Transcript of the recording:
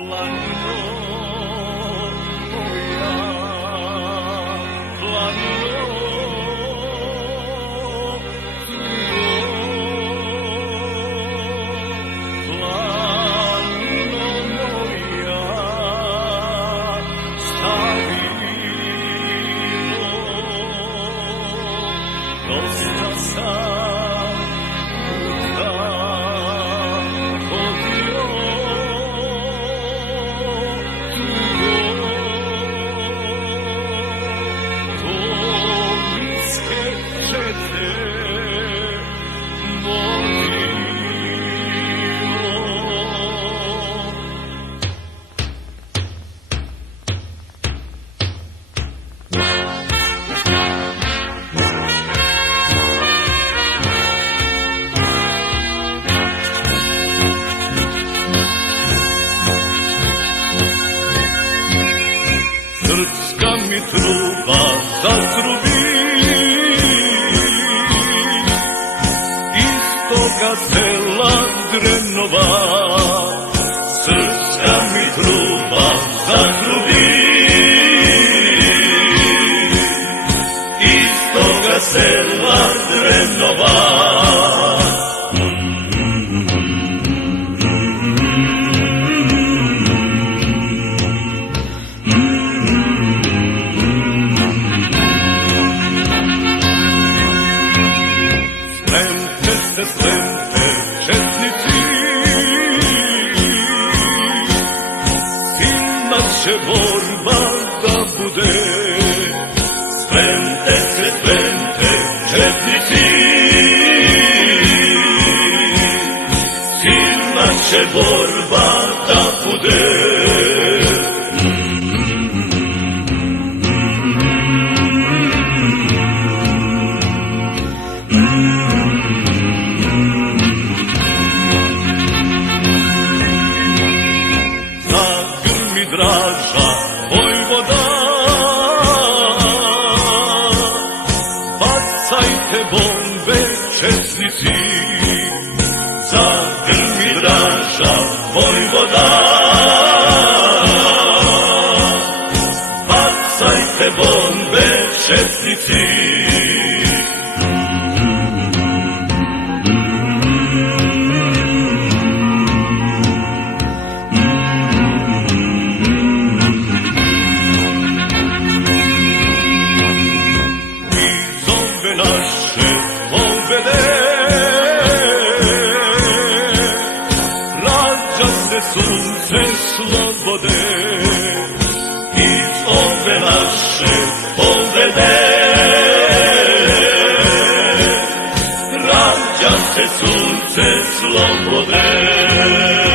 Planino moja, planino planino moja, stavilo, dosta sam puta hodio. Srpska mi truba zatrubi, iz toga sela Drenova. Srpska mi truba zatrubi, iz toga sela Drenova. Spremte, četnici, svima će borba da bude. Spremte, četnici, svima će borba da bude. Draža vojvoda, bacajte bombe četnici, zagrmi draža vojvoda, bacajte bombe četnici. Naše pobede, rađa se sunce slobode. Iz ove naše pobede, rađa se sunce slobode.